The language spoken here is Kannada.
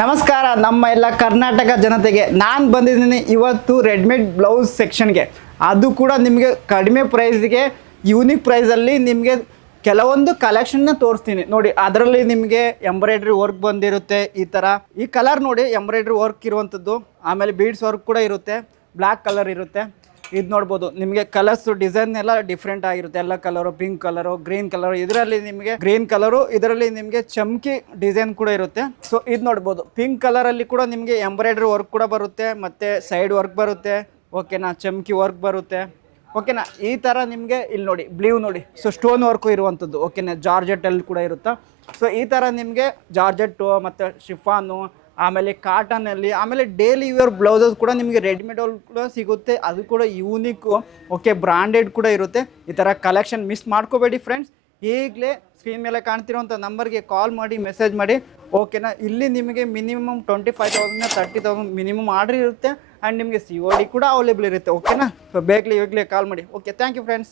ನಮಸ್ಕಾರ ನಮ್ಮ ಎಲ್ಲ ಕರ್ನಾಟಕ ಜನತೆಗೆ ನಾನು ಬಂದಿದ್ದೀನಿ ಇವತ್ತು ರೆಡಿಮೇಡ್ ಬ್ಲೌಸ್ ಸೆಕ್ಷನ್ಗೆ. ಅದು ಕೂಡ ನಿಮಗೆ ಕಡಿಮೆ ಪ್ರೈಸ್ಗೆ ಯೂನಿಕ್ ಪ್ರೈಸಲ್ಲಿ ನಿಮಗೆ ಕೆಲವೊಂದು ಕಲೆಕ್ಷನ್ನ ತೋರಿಸ್ತೀನಿ ನೋಡಿ. ಅದರಲ್ಲಿ ನಿಮಗೆ ಎಂಬ್ರಾಯ್ಡ್ರಿ ವರ್ಕ್ ಬಂದಿರುತ್ತೆ. ಈ ಕಲರ್ ನೋಡಿ, ಎಂಬ್ರಾಯ್ಡ್ರಿ ವರ್ಕ್ ಇರುವಂಥದ್ದು. ಆಮೇಲೆ ಬೀಡ್ಸ್ ವರ್ಕ್ ಕೂಡ ಇರುತ್ತೆ, ಬ್ಲ್ಯಾಕ್ ಕಲರ್ ಇರುತ್ತೆ. ಇದು ನೋಡ್ಬೋದು, ನಿಮಗೆ ಕಲರ್ಸ್ ಡಿಸೈನ್ ಎಲ್ಲ ಡಿಫ್ರೆಂಟ್ ಆಗಿರುತ್ತೆ. ಎಲ್ಲ colour, pink colour, green colour, ಇದರಲ್ಲಿ ನಿಮಗೆ ಗ್ರೀನ್ ಕಲರು, ಇದರಲ್ಲಿ ನಿಮಗೆ ಚಮ್ಕಿ ಡಿಸೈನ್ ಕೂಡ ಇರುತ್ತೆ. ಸೊ ಇದು ನೋಡ್ಬೋದು, ಪಿಂಕ್ ಕಲರಲ್ಲಿ ಕೂಡ ನಿಮಗೆ ಎಂಬ್ರಾಯ್ಡ್ರಿ ವರ್ಕ್ ಕೂಡ ಬರುತ್ತೆ, ಮತ್ತು ಸೈಡ್ ವರ್ಕ್ ಬರುತ್ತೆ. ಓಕೆನಾ, ಚಮ್ಕಿ ವರ್ಕ್ ಬರುತ್ತೆ. ಓಕೆನಾ, ಈ ಥರ ನಿಮಗೆ ಇಲ್ಲಿ ನೋಡಿ ಬ್ಲೂ ನೋಡಿ, ಸೊ ಸ್ಟೋನ್ ವರ್ಕು ಇರುವಂಥದ್ದು. ಓಕೆನಾ, ಜಾರ್ಜೆಟ್ಟಲ್ಲಿ ಕೂಡ ಇರುತ್ತೆ. ಸೊ ಈ ಥರ ನಿಮಗೆ ಜಾರ್ಜೆಟ್ಟು ಮತ್ತು ಶಿಫಾನು, ಆಮೇಲೆ ಕಾಟನಲ್ಲಿ, ಆಮೇಲೆ ಡೈಲಿ ವೇರ್ ಬ್ಲೌಸಸ್ ಕೂಡ ನಿಮಗೆ ರೆಡಿಮೇಡ್ ಕೂಡ ಸಿಗುತ್ತೆ. ಅದು ಕೂಡ ಯೂನಿಕ್ಕು, ಓಕೆ, ಬ್ರಾಂಡೆಡ್ ಕೂಡ ಇರುತ್ತೆ. ಈ ಥರ ಕಲೆಕ್ಷನ್ ಮಿಸ್ ಮಾಡ್ಕೋಬೇಡಿ ಫ್ರೆಂಡ್ಸ್. ಈಗಲೇ ಸ್ಕ್ರೀನ್ ಮೇಲೆ ಕಾಣ್ತಿರೋಂಥ ನಂಬರ್ಗೆ ಕಾಲ್ ಮಾಡಿ, ಮೆಸೇಜ್ ಮಾಡಿ. ಓಕೆನಾ, ಇಲ್ಲಿ ನಿಮಗೆ ಮಿನಿಮಮ್ 25,000 30,000 ಮಿನಿಮಮ್ ಆರ್ಡರ್ ಇರುತ್ತೆ. ಆ್ಯಂಡ್ ನಿಮಗೆ COD ಕೂಡ ಅವೈಲೇಬಲ್ ಇರುತ್ತೆ. ಓಕೆನಾ, ಸೊ ಬೇಗಲೇ ಈಗಲೇ ಕಾಲ್ ಮಾಡಿ. Okay, thank you friends.